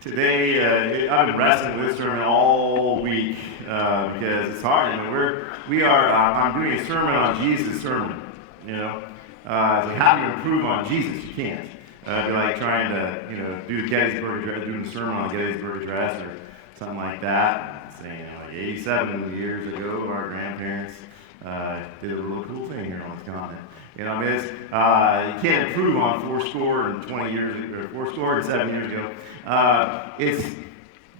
Today, I've been wrestling with this sermon all week because it's hard. I'm doing a sermon on Jesus' sermon. So how do you improve on Jesus? You can't. It'd be like trying to, do the Gettysburg Address, doing a sermon on the Gettysburg Address or something like that. Saying, like 87 years ago, our grandparents did a really cool thing here on this continent. You can't improve on 70 years ago. It's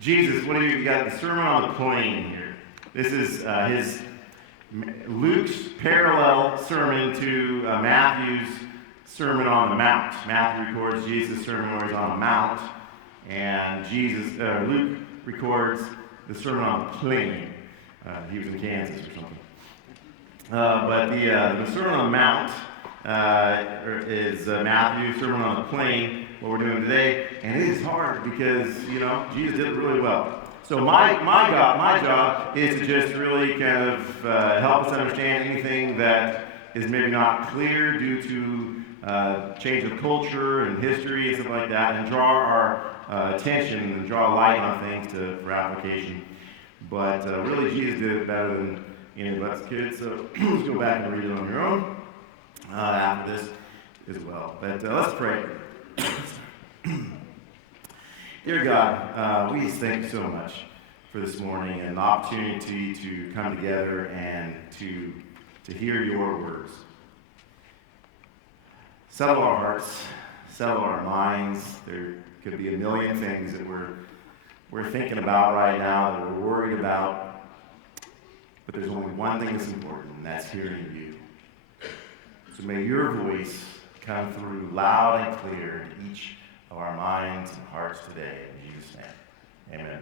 Jesus. What do you got? The Sermon on the Plain here. This is Luke's parallel sermon to Matthew's Sermon on the Mount. Matthew records Jesus' sermon where he's on the mount, and Luke records the Sermon on the Plain. He was in Kansas or something. But the Sermon on the Mount is Matthew's Sermon on the Plain, what we're doing today, and it is hard because, Jesus did it really well. So my job is to just really kind of help us understand anything that is maybe not clear due to change of culture and history and stuff like that, and draw our attention and draw light on things for application. But really, Jesus did it better than any of us kids, so let's go back and read it on your own after this as well. But let's pray. Dear God, we just thank you so much for this morning and the opportunity to come together and to hear your words. Settle our hearts, settle our minds. There could be a million things that we're thinking about right now, that we're worried about. But there's only one thing that's important, and that's hearing you. So may your voice come through loud and clear in each of our minds and hearts today. In Jesus' name, amen.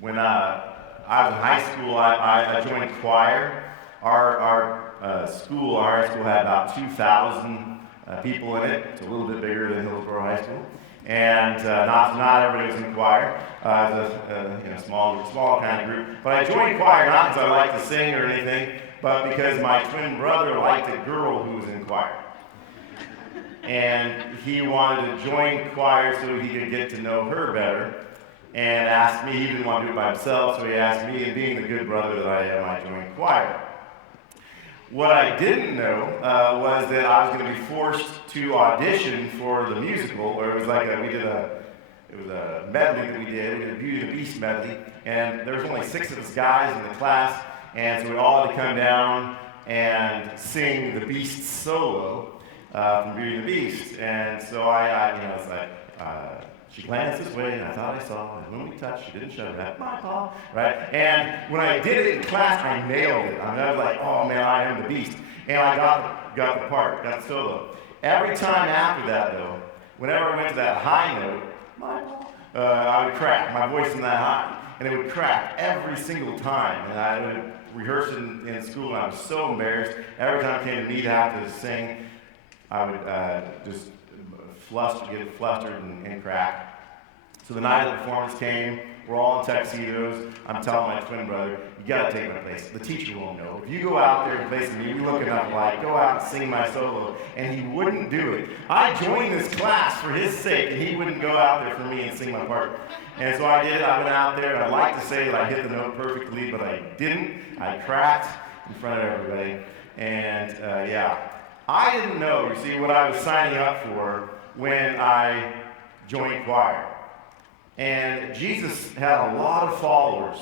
When I was in high school, I joined choir. Our high school had about 2,000 people in it. It's a little bit bigger than Hillsboro High School. And not everybody was in choir. It was a small kind of group. But I joined choir not because I liked to sing or anything, but because my twin brother liked a girl who was in choir. And he wanted to join choir so he could get to know her better. And asked me, he didn't want to do it by himself, so he asked me, and being the good brother that I am, I joined choir. What I didn't know was that I was going to be forced to audition for the musical, where it was like it was a medley that we did a Beauty and the Beast medley, and there was only 6 of us guys in the class, and so we all had to come down and sing the Beast solo from Beauty and the Beast. And so I was like, she glanced this way, and I thought I saw, and when we touched, she didn't shut her my paw, right? And when I did it in class, I nailed it. I was like, oh man, I am the Beast. And I got the part, got the solo. Every time after that, though, whenever I went to that high note, I would crack, my voice in that high, and it would crack every single time. And I would rehearse it in school, and I was so embarrassed. Every time it came to me to have to sing, I would just get flustered and crack. So the night of the performance came, we're all in tuxedos. I'm telling my twin brother, you gotta take my place. The teacher won't know. If you go out there and play some music, you look enough like, go out and sing my solo. And he wouldn't do it. I joined this class for his sake, and he wouldn't go out there for me and sing my part. And so I did. I went out there, and I'd like to say that I hit the note perfectly, but I didn't. I cracked in front of everybody. And I didn't know, you see, what I was signing up for when I joined choir. And Jesus had a lot of followers,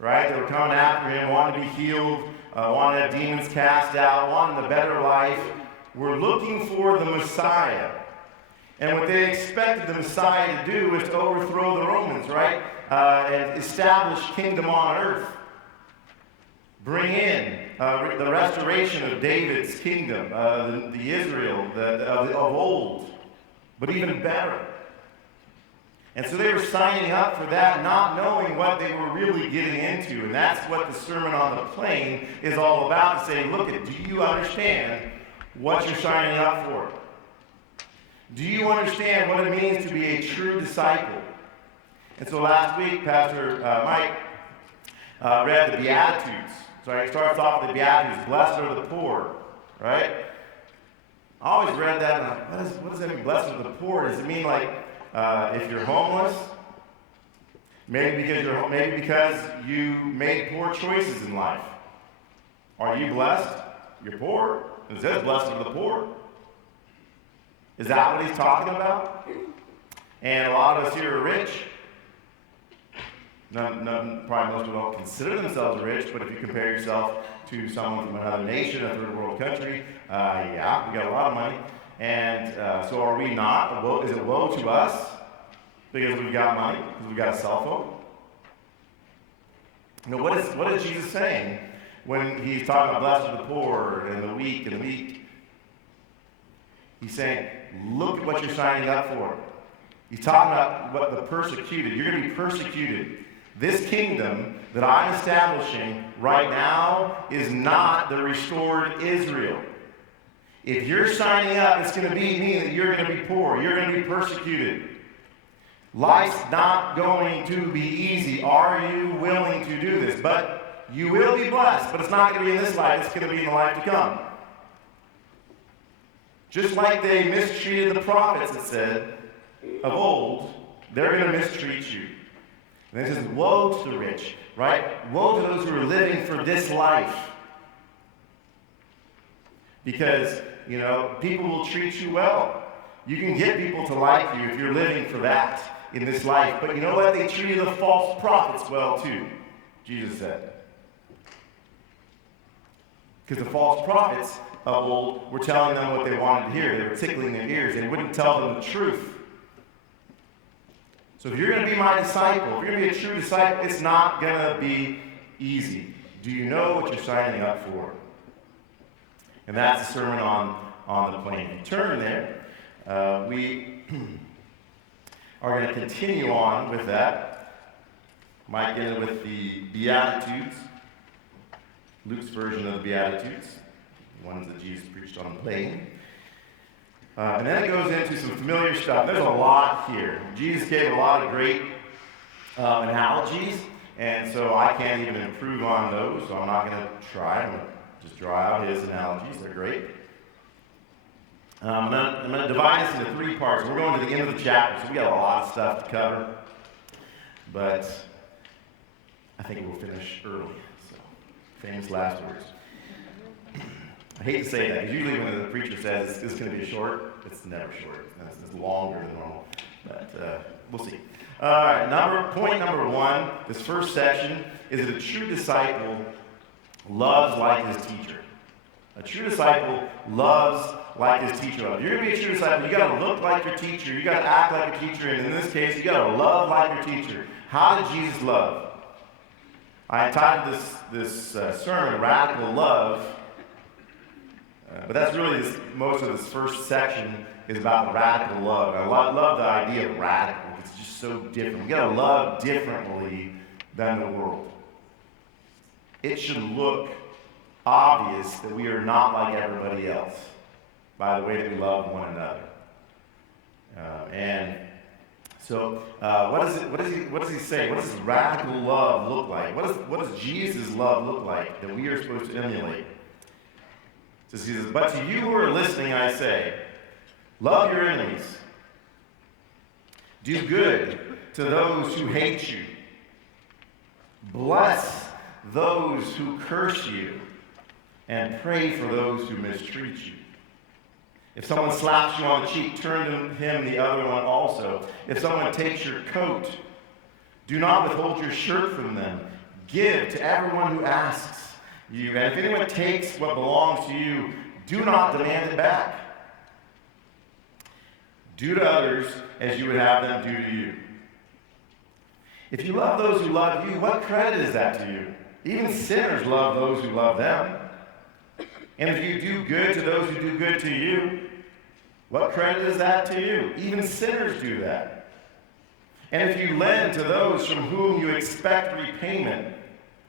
right? They were coming after him, wanting to be healed, wanting to have demons cast out, wanting a better life. We're looking for the Messiah. And what they expected the Messiah to do was to overthrow the Romans, right? And establish kingdom on earth. Bring in the restoration of David's kingdom, the Israel of old, but even better. And so they were signing up for that, not knowing what they were really getting into. And that's what the Sermon on the Plain is all about, to say, look, do you understand what you're signing up for? Do you understand what it means to be a true disciple? And so last week, Pastor Mike read the Beatitudes. So he starts off with the Beatitudes, blessed are the poor, right? I always read that, and what does that mean, blessed are the poor? Does it mean like if you're homeless, maybe because you made poor choices in life. Are you blessed? You're poor. It says blessed are the poor. Is that what he's talking about? And a lot of us here are rich. Probably most people don't consider themselves rich, but if you compare yourself to someone from another nation, a third world country, yeah, we got a lot of money. And so are we not? Is it woe to us because we've got money, because we've got a cell phone? You know, what is Jesus saying when he's talking about blessed are the poor and the weak and the meek? He's saying, look at what you're signing up for. He's talking about what the persecuted. You're going to be persecuted. This kingdom that I'm establishing right now is not the restored Israel. If you're signing up, it's going to mean that you're going to be poor. You're going to be persecuted. Life's not going to be easy. Are you willing to do this? But you will be blessed. But it's not going to be in this life. It's going to be in the life to come. Just like they mistreated the prophets, it said, of old, they're going to mistreat you. And it says, woe to the rich, right? Woe to those who are living for this life. Because, you know, people will treat you well. You can get people to like you if you're living for that in this life. But you know what? They treated the false prophets well too, Jesus said. Because the false prophets of old were telling them what they wanted to hear. They were tickling their ears. They wouldn't tell them the truth. So if you're going to be my disciple, if you're going to be a true disciple, it's not going to be easy. Do you know what you're signing up for? And that's the sermon on the plain. If you turn there, we are going to continue on with that. Might get with the Beatitudes, Luke's version of the Beatitudes, the ones that Jesus preached on the plain. And then it goes into some familiar stuff. There's a lot here. Jesus gave a lot of great analogies, and so I can't even improve on those, so I'm not going to try. I'm going to just draw out his analogies. They're great. I'm going to divide this into three parts. We're going to the end of the chapter, so we got a lot of stuff to cover, but I think we'll finish early. So, famous last words. I hate to say that, because usually when the preacher says it's going to be short, it's never short. It's longer than normal, but we'll see. All right, point number one, this first section, is that a true disciple loves like his teacher. A true disciple loves like his teacher. If you're going to be a true disciple, you got to look like your teacher, you got to act like your teacher, and in this case, you got to love like your teacher. How did Jesus love? I entitled this sermon, Radical Love. But that's really most of this first section is about radical love. I love the idea of radical. It's just so different. We got to love differently than the world. It should look obvious that we are not like everybody else by the way that we love one another. And so, what does he say? What does radical love look like? What does Jesus' love look like that we are supposed to emulate? He says, but to you who are listening, I say, love your enemies. Do good to those who hate you. Bless those who curse you. And pray for those who mistreat you. If someone slaps you on the cheek, turn to him the other one also. If someone takes your coat, do not withhold your shirt from them. Give to everyone who asks you. And if anyone takes what belongs to you, do not demand it back. Do to others as you would have them do to you. If you love those who love you, what credit is that to you? Even sinners love those who love them. And if you do good to those who do good to you, what credit is that to you? Even sinners do that. And if you lend to those from whom you expect repayment,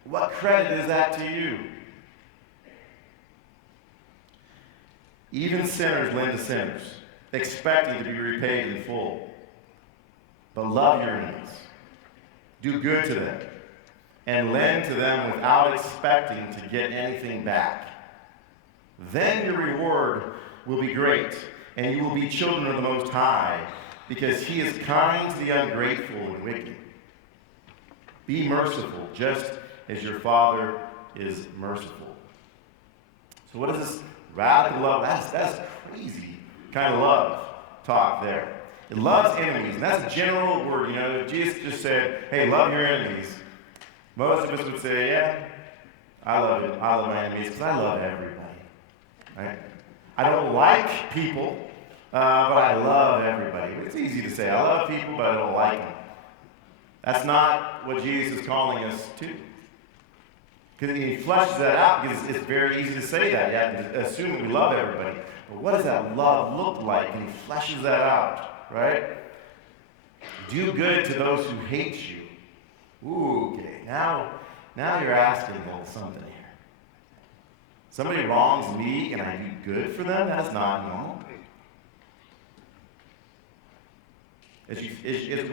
what credit is that to you? Even sinners lend to sinners, expecting to be repaid in full. But love your enemies. Do good to them, and lend to them without expecting to get anything back. Then your reward will be great, and you will be children of the Most High, because he is kind to the ungrateful and wicked. Be merciful, just as your Father is merciful. So what is this radical love? That's crazy kind of love talk there. It loves enemies, and that's a general word. You know, if Jesus just said, hey, love your enemies, most of us would say, yeah, I love it. I love my enemies because I love everybody. Right? I don't like people, but I love everybody. It's easy to say, I love people, but I don't like them. That's not what Jesus is calling us to. Because he fleshes that out because it's very easy to say that, yeah, assuming we love everybody. But what does that love look like? And he fleshes that out, right? Do good to those who hate you. Ooh, okay. Now you're asking a little something here. Somebody wrongs me and I do good for them? That's not normal. As we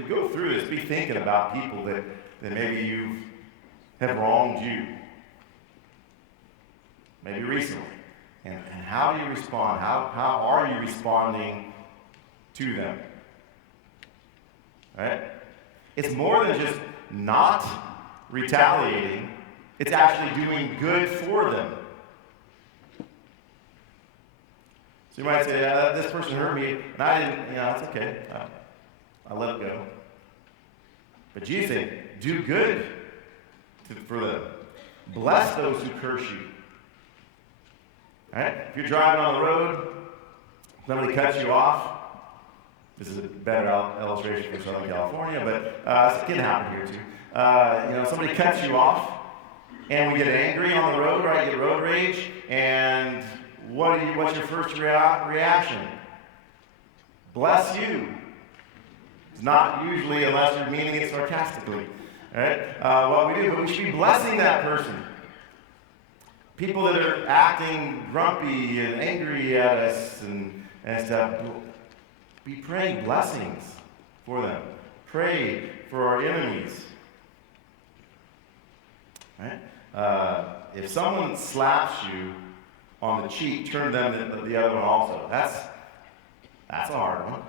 go through this, be thinking about people that maybe you have wronged you. Maybe recently. And how do you respond? How are you responding to them? Right? It's more than just not retaliating. It's actually doing good for them. So you might say, this person hurt me, and I didn't, that's okay. I let it go. But Jesus said, do good for them. Bless those who curse you. All right? If you're driving on the road, somebody cuts you off. This is a better illustration for Southern California, but it can happen here too. Somebody cuts you off, and we get angry on the road, right? You get road rage, and what's your first reaction? Bless you. It's not usually unless you're meaning it sarcastically. Right? What we do, but we should be blessing that person. People that are acting grumpy and angry at us and stuff, be praying blessings for them. Pray for our enemies. Right? If someone slaps you on the cheek, turn them the other one also. That's a hard one.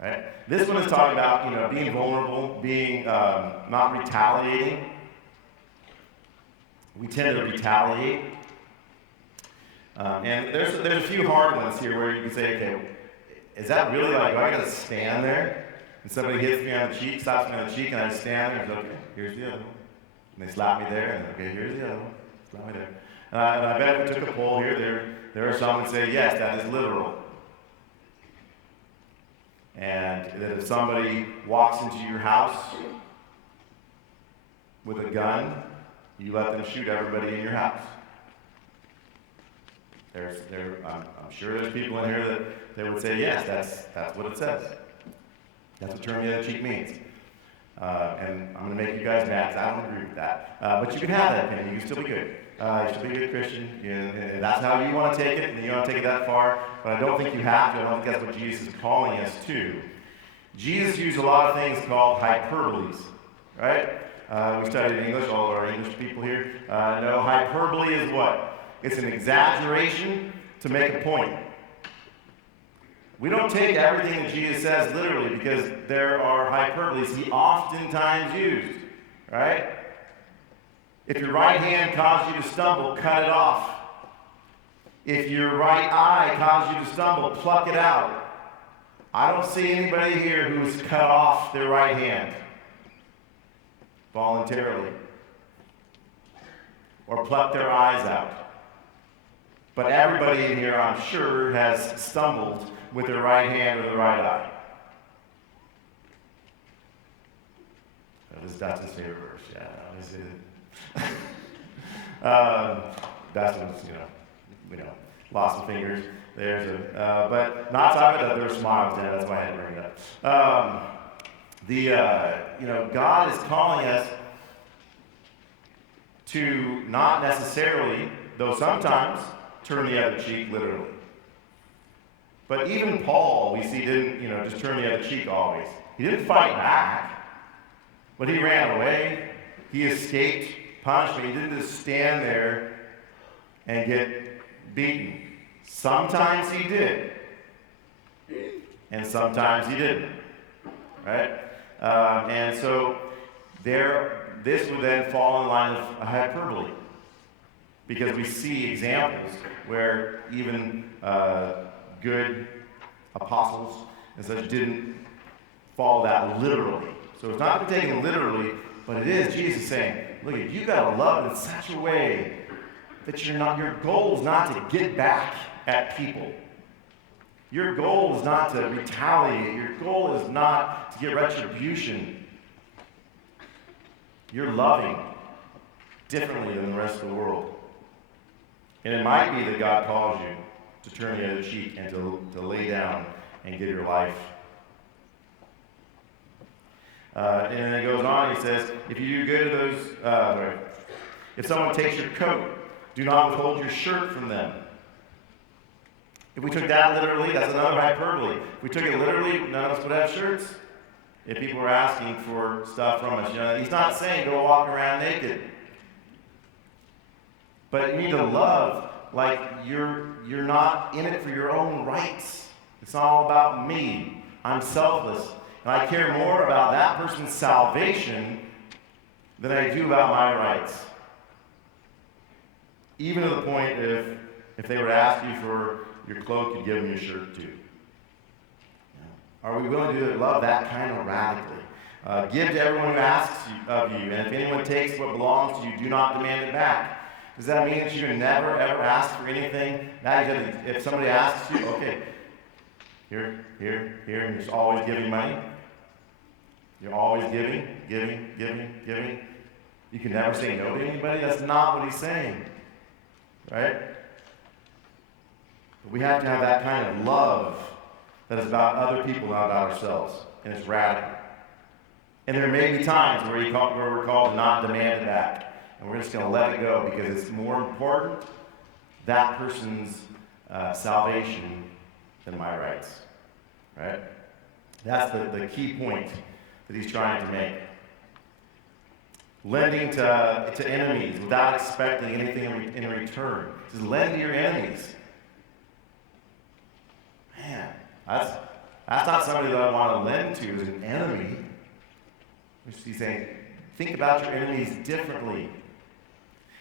Right? This one is talking about being vulnerable, being not retaliating. We tend to retaliate. And there's a few hard ones here where you can say, okay, is that really like, I got to stand there and somebody hits me on the cheek, slaps me on the cheek, and I just stand there and go, okay, here's the other one. And they slap me there, and okay, here's the other one. Slap me there. And I bet if we took a poll here, there are some that say, yes, that is literal. And that if somebody walks into your house with a you let them shoot everybody in your house. I'm sure there's people in here that would say, yes, that's what it says. That's what turn the other cheek means. And I'm going to make you guys mad because I don't agree with that. But you can have that opinion. You can still be good. You should be a good Christian. And that's how you want to take it, and you want to take it that far. But I don't think you have to. I don't think that's what Jesus is calling us to. Jesus used a lot of things called hyperboles, right? We studied English, all of our English people here know hyperbole is what? It's an exaggeration to make a point. We don't take everything that Jesus says literally because there are hyperboles he oftentimes used, right? If your right hand caused you to stumble, cut it off. If your right eye caused you to stumble, pluck it out. I don't see anybody here who's cut off their right hand voluntarily or plucked their eyes out. But everybody in here, I'm sure, has stumbled with their right hand or the right eye. That's his favorite verse, yeah. That's when, lost some fingers. There's but not talking about their smiles, yeah, that's why I had to bring it up. God is calling us to not necessarily, though sometimes, turn the other cheek, literally. But even Paul, we see, didn't, just turn the other cheek always. He didn't fight back, but he ran away. He escaped punishment. He didn't just stand there and get beaten. Sometimes he did, and sometimes he didn't. right? And so this would then fall in line of a hyperbole, because we see examples where even good apostles and such didn't follow that literally. So it's not taken literally, but it is Jesus saying, look, you got to love in such a way that your goal is not to get back at people. Your goal is not to retaliate. Your goal is not to get retribution. You're loving differently than the rest of the world. And it might be that God calls you to turn the other cheek and to lay down and give your life. And then it goes on, he says, if you do good to those, if someone takes your coat, do not withhold your shirt from them. If we took that literally, that's another hyperbole. If we took it literally, none of us would have shirts. If people were asking for stuff from us, he's not saying go walk around naked. But you need to love like you're not in it for your own rights. It's not all about me. I'm selfless. And I care more about that person's salvation than I do about my rights. Even to the point if they were to ask you for your cloak, you'd give them your shirt too. Are we willing to love that kind of radically? Give to everyone who asks of you, and if anyone takes what belongs to you, do not demand it back. Does that mean that you can never, ever ask for anything? Now, if somebody asks you, okay, here, and you're always giving money. You're always giving. You can never say no to anybody. That's not what he's saying, right? But we have to have that kind of love that is about other people, not about ourselves, and it's radical. And there may be times where we're called to not demand it back, and we're just going to let it go because it's more important that person's salvation than my rights, right? That's the key point that he's trying to make. Lending to enemies without expecting anything in return. Just lend to your enemies. Man, that's not somebody that I want to lend to as an enemy. He's saying, think about your enemies differently.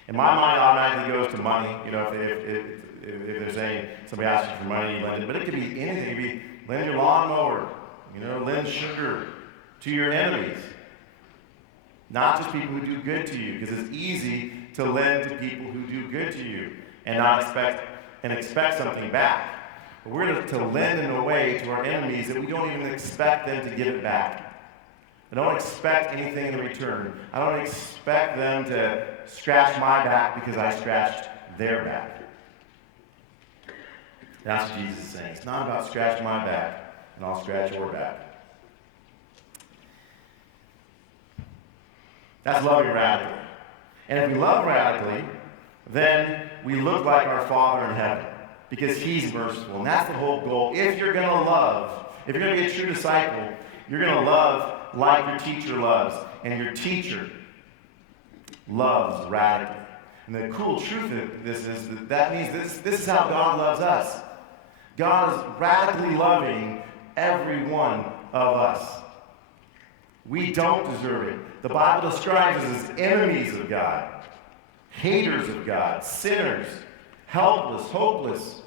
And my mind automatically goes to money. If they're saying somebody asks you for money, you lend it. But it could be anything. It could be lend your lawnmower. Lend sugar to your enemies. Not just people who do good to you, because it's easy to lend to people who do good to you and not expect something back. But we're to lend in a way to our enemies that we don't even expect them to give it back. I don't expect anything in return. I don't expect them to scratch my back because I scratched their back. That's what Jesus is saying. It's not about scratch my back and I'll scratch your back. That's loving radically. And if we love radically, then we look like our Father in heaven because he's merciful. And that's the whole goal. If you're going to love, if you're going to be a true disciple, you're going to love like your teacher loves. And your teacher loves radically. And the cool truth of this is that means this is how God loves us. God is radically loving every one of us. We don't deserve it. The Bible describes us as enemies of God, haters of God, sinners, helpless, hopeless.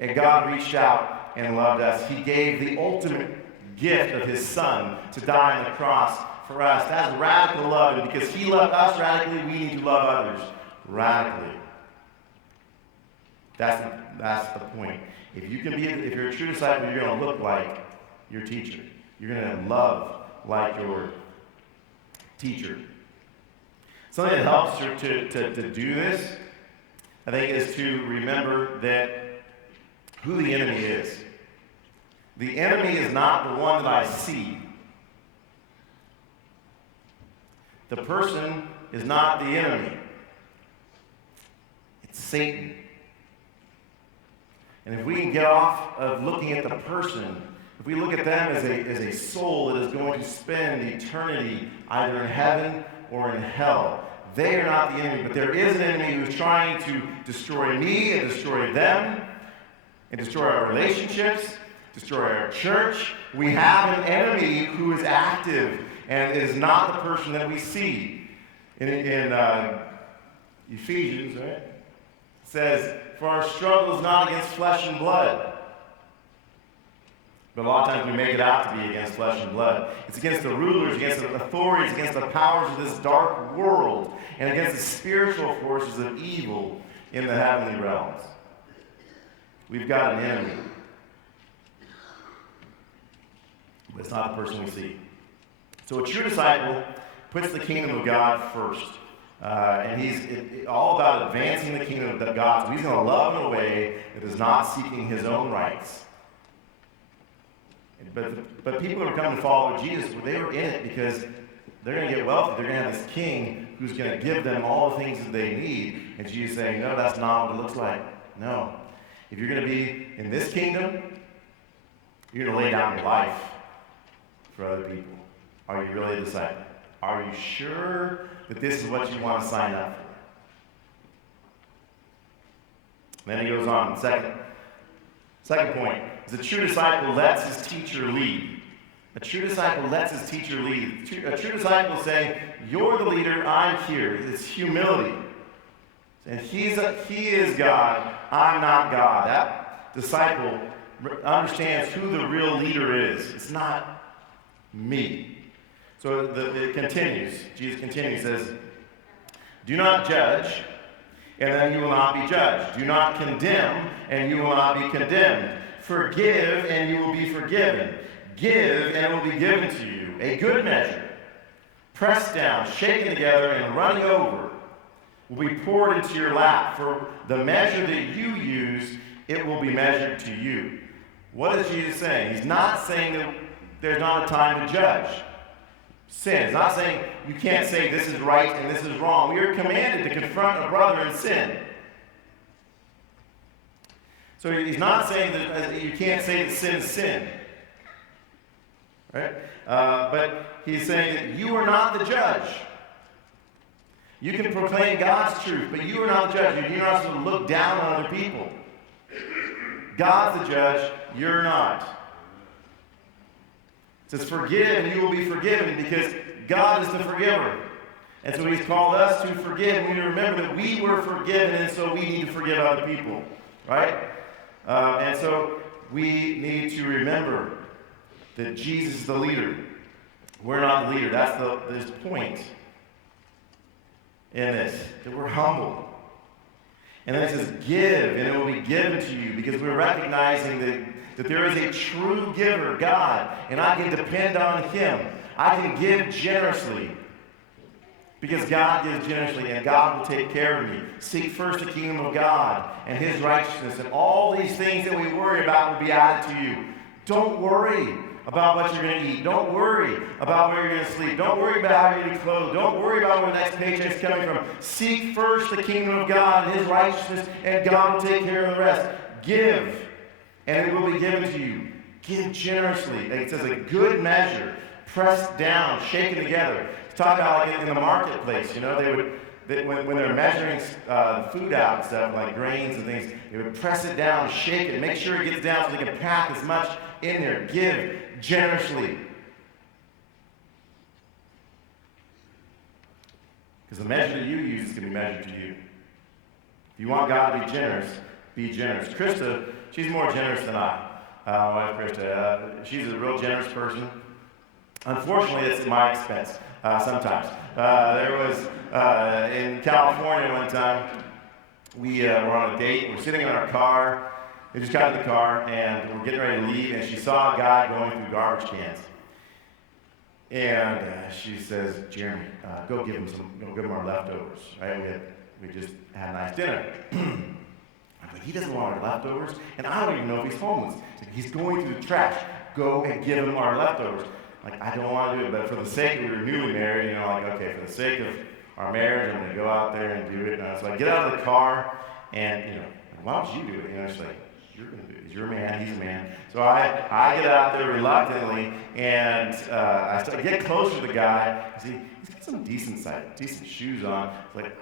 And God reached out and loved us. He gave the ultimate gift of his Son to die on the cross for us. That's radical love. And because he loved us radically, we need to love others radically. That's the point. If you're a true disciple, you're going to look like your teacher. You're going to love like your teacher. Something that helps to do this, I think, is to remember that who the enemy is. The enemy is not the one that I see. The person is not the enemy. It's Satan. And if we can get off of looking at the person, if we look at them as a soul that is going to spend eternity either in heaven or in hell, they are not the enemy. But there is an enemy who is trying to destroy me and destroy them and destroy our relationships, destroy our church. We have an enemy who is active and is not the person that we see. In Ephesians, right? It says, for our struggle is not against flesh and blood. But a lot of times we make it out to be against flesh and blood. It's against the rulers, against the authorities, against the powers of this dark world, and against the spiritual forces of evil in the heavenly realms. We've got an enemy. But it's not the person we see. So a true disciple puts the kingdom of God first. And he's all about advancing the kingdom of God. So he's going to love in a way that is not seeking his own rights. But people who are coming to follow Jesus, well, they were in it because they're going to get wealthy. They're going to have this king who's going to give them all the things that they need. And Jesus is saying, no, that's not what it looks like. No. If you're going to be in this kingdom, you're going to lay down your life for other people. Are you really a disciple? Are you sure that this is what you want to sign up for? Then he goes on. Second point is a true disciple lets his teacher lead. A true disciple lets his teacher lead. A true disciple is saying, you're the leader, I'm here. It's humility. And he is God, I'm not God. That disciple understands who the real leader is. It's not me. So it continues. Jesus continues, says, do not judge, and then you will not be judged. Do not condemn, and you will not be condemned. Forgive, and you will be forgiven. Give, and it will be given to you. A good measure, pressed down, shaken together, and running over, will be poured into your lap. For the measure that you use, it will be measured to you. What is Jesus saying? He's not saying that there's not a time to judge sin. He's not saying you can't say this is right and this is wrong. We are commanded to confront a brother in sin. So he's not saying that you can't say that sin is sin. Right? But he's saying that you are not the judge. You can proclaim God's truth, but you are not the judge. You're not supposed to look down on other people. God's the judge, you're not. It says, forgive and you will be forgiven, because God is the forgiver. And so he's called us to forgive. We need to remember that we were forgiven, and so we need to forgive other people. Right? And so we need to remember that Jesus is the leader. We're not the leader. That's this point in this, that we're humble. And then it says, give, and it will be given to you, because we're recognizing that there is a true giver, God, and I can depend on him. I can give generously, because God gives generously, and God will take care of me. Seek first the kingdom of God and his righteousness, and all these things that we worry about will be added to you. Don't worry about what you're going to eat. Don't worry about where you're going to sleep. Don't worry about how you're going to be clothed. Don't worry about where the next paycheck is coming from. Seek first the kingdom of God and his righteousness, and God will take care of the rest. Give, and it will be given to you. Give generously. It says a good measure, pressed down, shaken together. It's talking about like in the marketplace, you know, when they're measuring food out and stuff, like grains and things, they would press it down, shake it, make sure it gets down so they can pack as much in there. Give generously. Because the measure that you use is going to be measured to you. If you want God to be generous, be generous. Krista, she's more generous than I. My wife Krista, she's a real generous person. Unfortunately, it's at my expense sometimes. There was, in California one time, we were on a date, we're sitting in our car, we just got in the car, and we're getting ready to leave, and she saw a guy going through garbage cans. And she says, Jeremy, go give him our leftovers, right? We just had a nice dinner. I'm like, he doesn't want our leftovers, and I don't even know if he's homeless. He's going through the trash. Go and give him our leftovers. Like, I don't want to do it, but for the sake of, we were newly married, you know, like, okay, for the sake of our marriage, I'm going to go out there and do it. So I get out of the car, and, you know, why don't you do it? You know, she's like, you're going to do it. You're a man, he's a man. So I get out there reluctantly, and I get closer to the guy. I see, he's got some decent shoes on. It's like,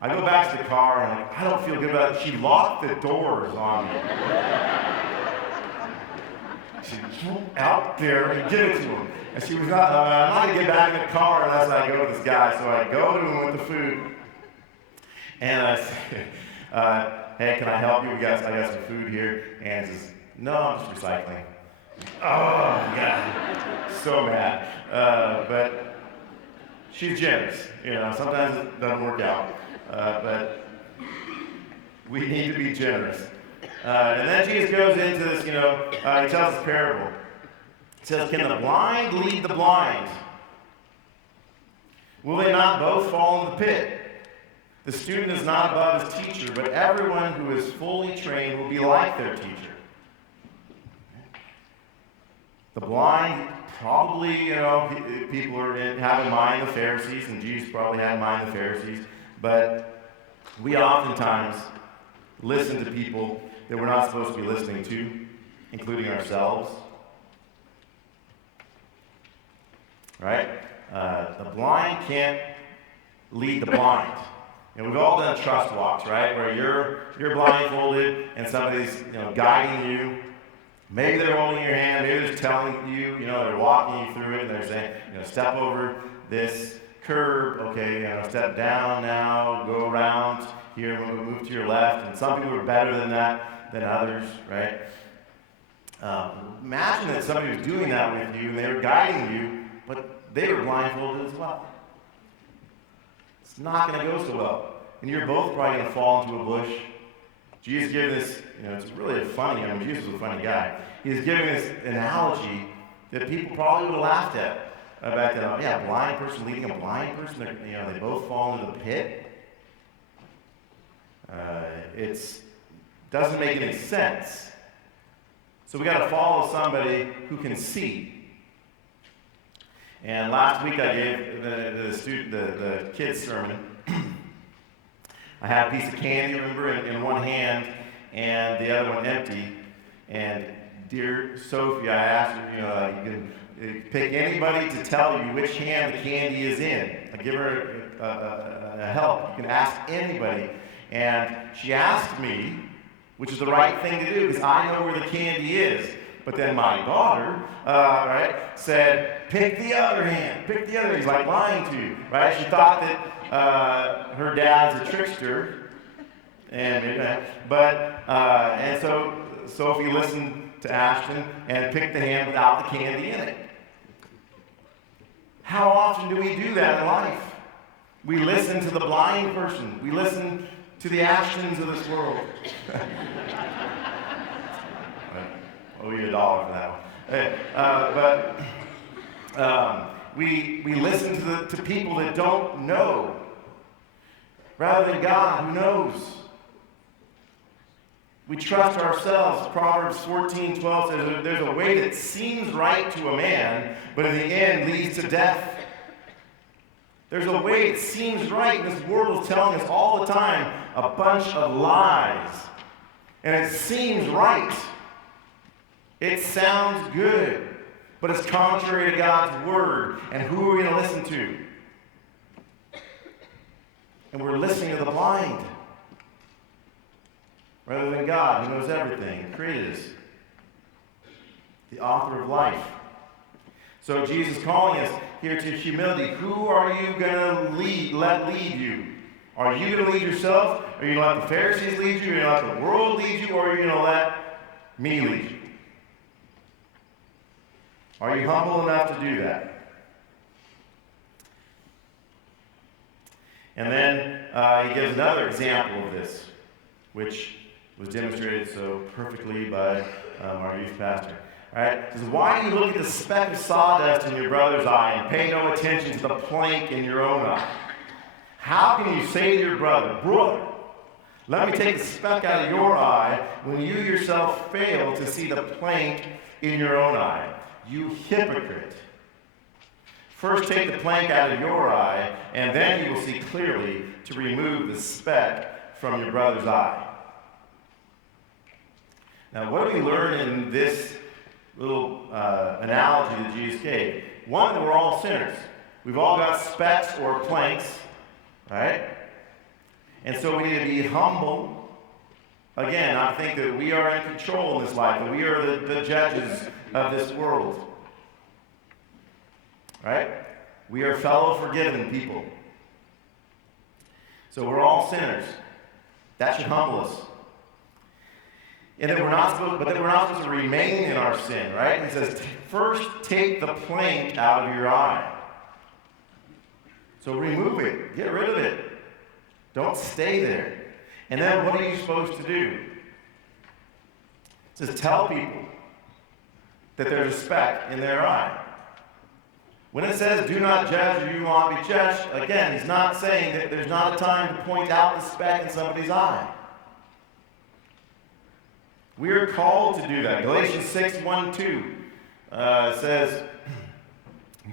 I go back to the car, and I'm like, I don't feel good about it. She locked the doors on me. She out there and give it to him. And she was not, I'm not going to get back in the car unless I go with this guy. So I go to him with the food. And I say, hey, can I help you? I got some food here. And he says, no, I'm just recycling. Oh, God. So mad. But she's generous. Sometimes it doesn't work out. But we need to be generous. And then Jesus goes into this, he tells this parable. He says, can the blind lead the blind? Will they not both fall in the pit? The student is not above his teacher, but everyone who is fully trained will be like their teacher. The blind, probably, people have in mind the Pharisees, and Jesus probably had in mind the Pharisees, but we oftentimes listen to people that we're not supposed to be listening to, including ourselves. Right? The blind can't lead the blind. We've all done trust walks, right? Where you're blindfolded and somebody's guiding you. Maybe they're holding your hand, maybe they're telling you, they're walking you through it, and they're saying, step over this curb, okay, step down now, go around here, we'll move to your left. And some people are better than that than others, right? Imagine that somebody was doing that with you and they were guiding you, but they were blindfolded as well. It's not going to go so well. And you're both probably going to fall into a bush. Jesus gave this, it's really funny. Jesus was a funny guy. He's giving this analogy that people probably would have laughed at. About that, a blind person leading a blind person, they both fall into the pit. It doesn't make any sense. So we got to follow somebody who can see. And last week I gave the kids sermon. I had a piece of candy, remember, in one hand, and the other one empty. And dear Sophie, I asked her, you can pick anybody to tell you which hand the candy is in. I give her a help. You can ask anybody. And she asked me, which is the right thing to do, because I know where the candy is. But then my daughter, said, pick the other hand. Pick the other. He's like lying to you, right? She thought that her dad's a trickster, and so Sophie listened to Ashton and picked the hand without the candy in it. How often do we do that in life? We listen to the blind person. We listen to the Ashtons of this world. I'll owe you $1 for that one. We listen to people that don't know, rather than God who knows. We trust ourselves. Proverbs 14:12 says there's a way that seems right to a man, but in the end leads to death. There's a way that seems right, and this world is telling us all the time a bunch of lies. And it seems right. It sounds good, but it's contrary to God's word. And who are we going to listen to? And we're listening to the blind rather than God, who knows everything and created us, the author of life. So Jesus is calling us here to humility. Who are you going to let lead you? Are you going to lead yourself? Are you going to let the Pharisees lead you? Are you going to let the world lead you? Or are you going to let me lead you? Are you humble enough to do that? And then he gives another example of this, which was demonstrated so perfectly by our youth pastor. All right? He says, why do you look at the speck of sawdust in your brother's eye and pay no attention to the plank in your own eye? How can you say to your brother, brother, let me take the speck out of your eye when you yourself fail to see the plank in your own eye? You hypocrite. First take the plank out of your eye, and then you will see clearly to remove the speck from your brother's eye. Now, what do we learn in this little analogy that Jesus gave? One, that we're all sinners. We've all got specks or planks, right? And so we need to be humble Again, not think that we are in control in this life, that we are the judges of this world. Right? We are fellow forgiven people. So we're all sinners. That should humble us. And then we're not supposed to remain in our sin, right? He says, first take the plank out of your eye. So remove it. Get rid of it. Don't stay there. And then what are you supposed to do? It says, tell people that there's a speck in their eye. When it says, do not judge or you will not be judged, again, he's not saying that there's not a time to point out the speck in somebody's eye. We are called to do that. Galatians 6:1-2 says,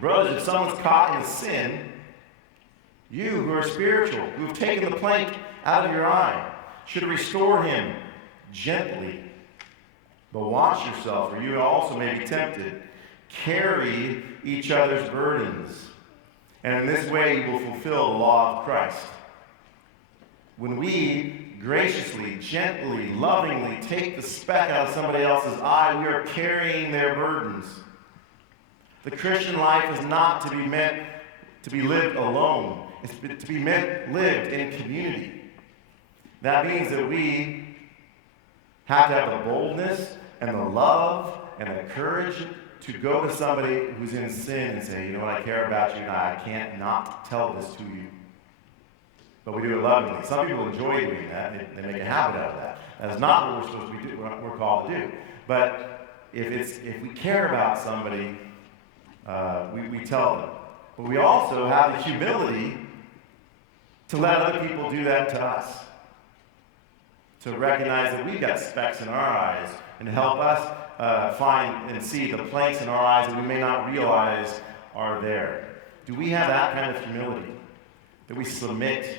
brothers, if someone's caught in sin, you who are spiritual, who have taken the plank out of your eye, should restore him gently. But watch yourself, or you also may be tempted. Carry each other's burdens, and in this way you will fulfill the law of Christ. When we graciously, gently, lovingly take the speck out of somebody else's eye, we are carrying their burdens. The Christian life is not to be meant to be lived alone. It's to be lived in community. That means that we have to have the boldness and the love and the courage to go to somebody who's in sin and say, you know what, I care about you and I can't not tell this to you. But we do it lovingly. Some people enjoy doing that. They make a habit out of that. That is not what we're supposed to be doing, what we're called to do. But if we care about somebody, we tell them. But we also have the humility to let other people do that to us. To recognize that we've got specks in our eyes and to help us find and see the planks in our eyes that we may not realize are there. Do we have that kind of humility? That we submit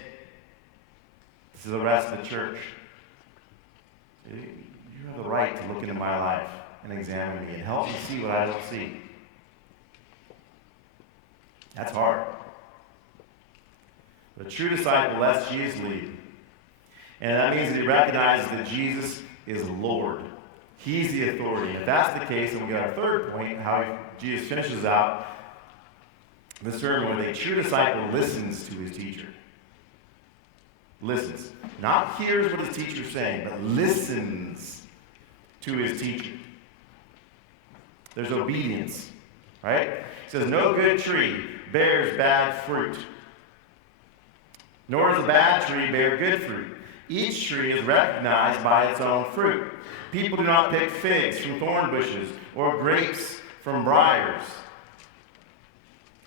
to the rest of the church? You have the right to look into my life and examine me and help me see what I don't see. That's hard. But a true disciple lets Jesus lead. And that means that he recognizes that Jesus is Lord. He's the authority. And if that's the case, then we got our third point, how Jesus finishes out the sermon with a true disciple listens to his teacher. Listens. Not hears what his teacher's saying, but listens to his teacher. There's obedience, right? He says, no good tree bears bad fruit, nor does a bad tree bear good fruit. Each tree is recognized by its own fruit. People do not pick figs from thorn bushes or grapes from briars.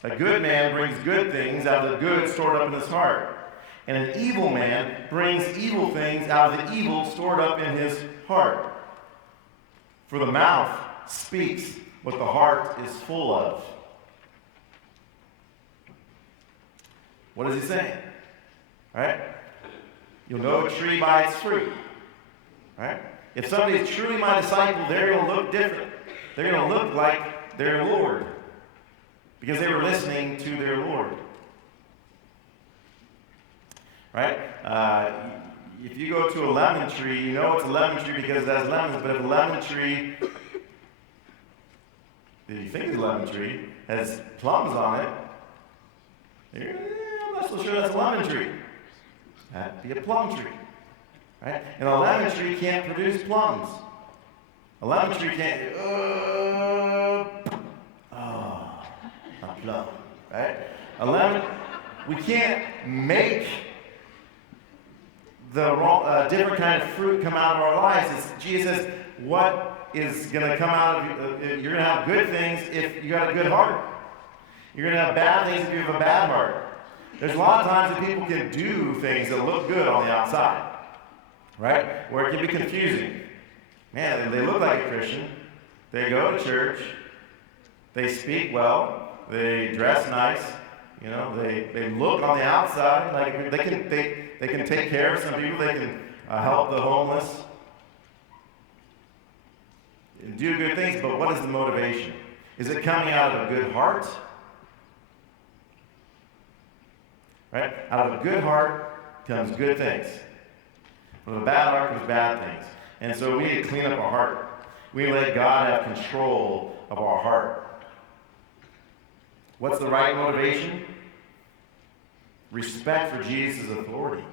A good man brings good things out of the good stored up in his heart. And an evil man brings evil things out of the evil stored up in his heart. For the mouth speaks what the heart is full of. What is he saying? All right? You'll know a tree by its fruit. Right? If somebody is truly my disciple, they're going to look different. They're going to look like their Lord. Because they were listening to their Lord. Right? If you go to a lemon tree, you know it's a lemon tree because it has lemons. But if a lemon tree, if you think it's a lemon tree, has plums on it, I'm not so sure that's a lemon tree. That'd be a plum tree. Right? And a lemon tree can't produce plums. A lemon tree can't, a plum. Right? A lemon, we can't make the different kind of fruit come out of our lives. Jesus says, what is going to come out of you? You're going to have good things if you got a good heart. You're going to have bad things if you have a bad heart. There's a lot of times that people can do things that look good on the outside, right? Where it can be confusing. Man, they look like a Christian. They go to church. They speak well. They dress nice. You know, they look on the outside like they can take care of some people. They can help the homeless. And do good things, but what is the motivation? Is it coming out of a good heart? Right? Out of a good heart comes good things. From a bad heart comes bad things. And so we need to clean up our heart. We need to let God have control of our heart. What's the right motivation? Respect for Jesus' authority.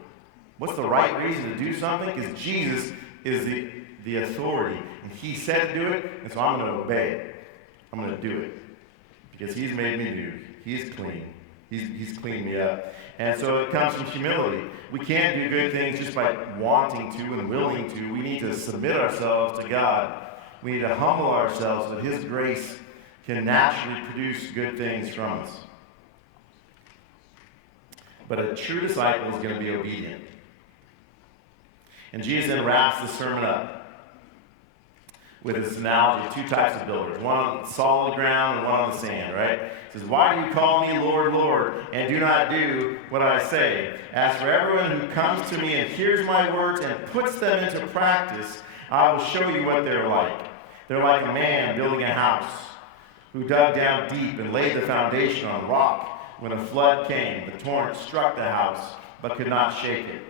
What's the right reason to do something? Because Jesus is the authority. And he said to do it, and so I'm going to obey it. I'm going to do it. Because he's made me new. He's clean. He's cleaned me up. And so it comes from humility. We can't do good things just by wanting to and willing to. We need to submit ourselves to God. We need to humble ourselves so that his grace can naturally produce good things from us. But a true disciple is going to be obedient. And Jesus then wraps the sermon up with this analogy of two types of builders, one on solid ground and one on the sand, right? He says, why do you call me Lord, Lord, and do not do what I say? As for everyone who comes to me and hears my words and puts them into practice, I will show you what they're like. They're like a man building a house who dug down deep and laid the foundation on rock. When a flood came, the torrent struck the house, but could not shake it,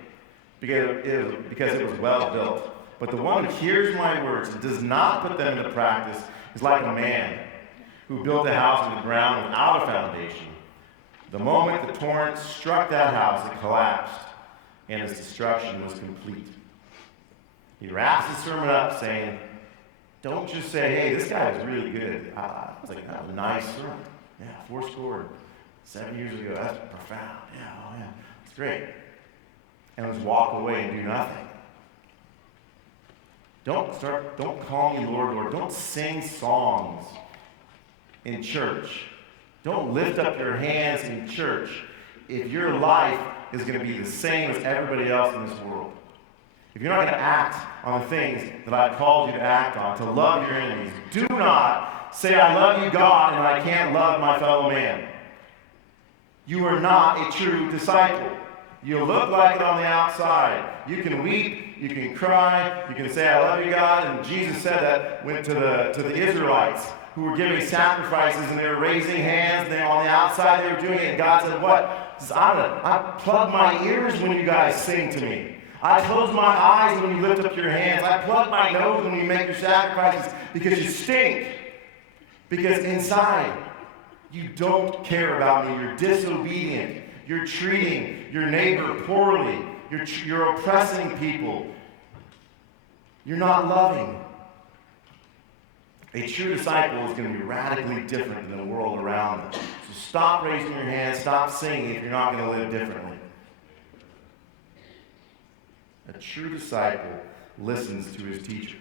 because it was well built. But the one who hears my words and does not put them into practice is like a man who built a house on the ground without a foundation. The moment the torrent struck that house, it collapsed, and its destruction was complete. He wraps his sermon up saying, don't just say, hey, this guy was really good. I was like, that was a nice sermon. Yeah, 7 years ago. That's profound. Yeah, oh yeah, it's great. And just walk away and do nothing. Don't call me Lord, Lord. Don't sing songs in church. Don't lift up your hands in church if your life is going to be the same as everybody else in this world. If you're not going to act on the things that I've called you to act on, to love your enemies, do not say, I love you, God, and I can't love my fellow man. You are not a true disciple. You'll look like it on the outside. You can weep, you can cry, you can say, I love you, God. And Jesus said that went to the Israelites who were giving sacrifices and they were raising hands. And on the outside they were doing it. And God said, what? He says, I plug my ears when you guys sing to me. I close my eyes when you lift up your hands. I plug my nose when you make your sacrifices because you stink. Because inside, you don't care about me. You're disobedient. You're treating your neighbor poorly. You're oppressing people. You're not loving. A true disciple is going to be radically different than the world around them. So stop raising your hand. Stop singing if you're not going to live differently. A true disciple listens to his teacher.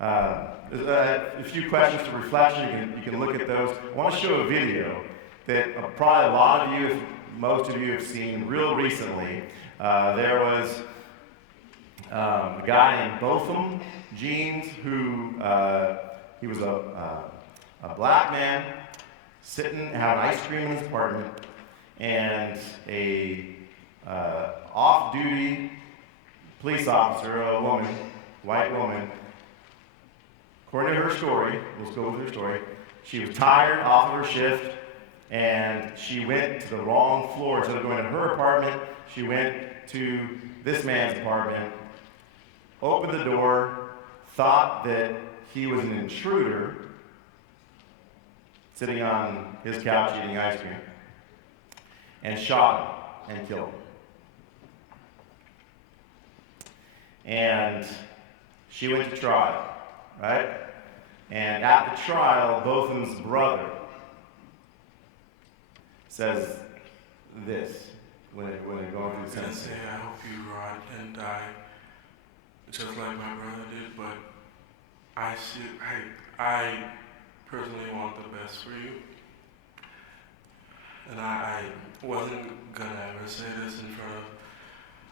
A few questions for reflection. You can look at those. I want to show a video that probably a lot of you, most of you have seen real recently. There was a guy named Botham Jeans who he was a black man sitting, had ice cream in his apartment, and a off-duty police officer, a woman, white woman, according to her story, let's go with her story, she was tired off of her shift, and she went to the wrong floor. Instead of going to her apartment, she went to this man's apartment, opened the door, thought that he was an intruder, sitting on his couch eating ice cream, and shot him and killed him. And she went to trial, right? And at the trial, Botham's brother says this when they're going through the sentence. Say, I hope you rot and die just like my brother did, but I personally want the best for you. And I wasn't gonna ever say this in front of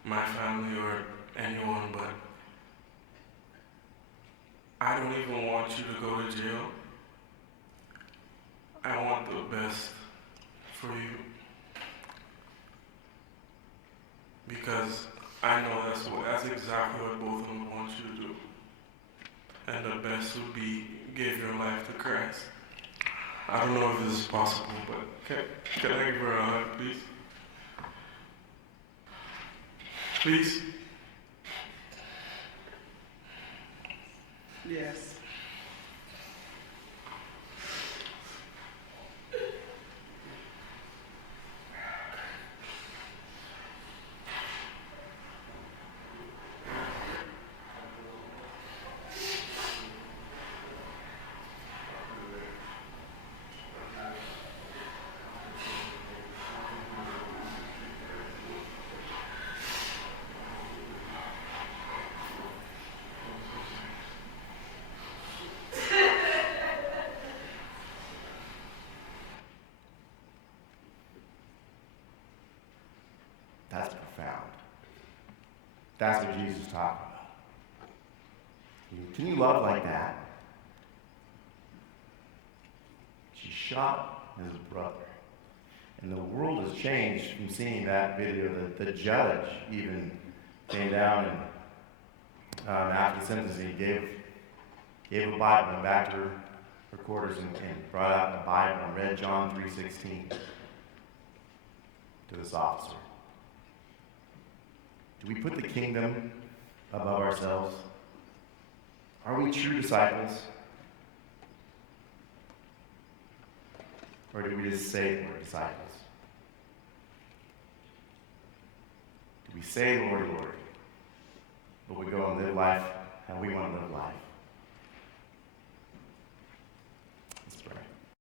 my family or anyone, but I don't even want you to go to jail. I want the best for you. Because I know that's exactly what both of them want you to do. And the best would be give your life to Christ. I don't know if this is possible, but can I give her a hug, please? Please? Yes. That's profound. That's what Jesus is talking about. Can you love like that? She shot his brother. And the world has changed from seeing that video. The judge even came down and after sentencing, gave a Bible, went back to her quarters and brought out the Bible and read John 3:16 to this officer. Do we put the kingdom above ourselves? Are we true disciples? Or do we just say we're disciples? Do we say Lord, Lord, but we go and live life how we want to live life?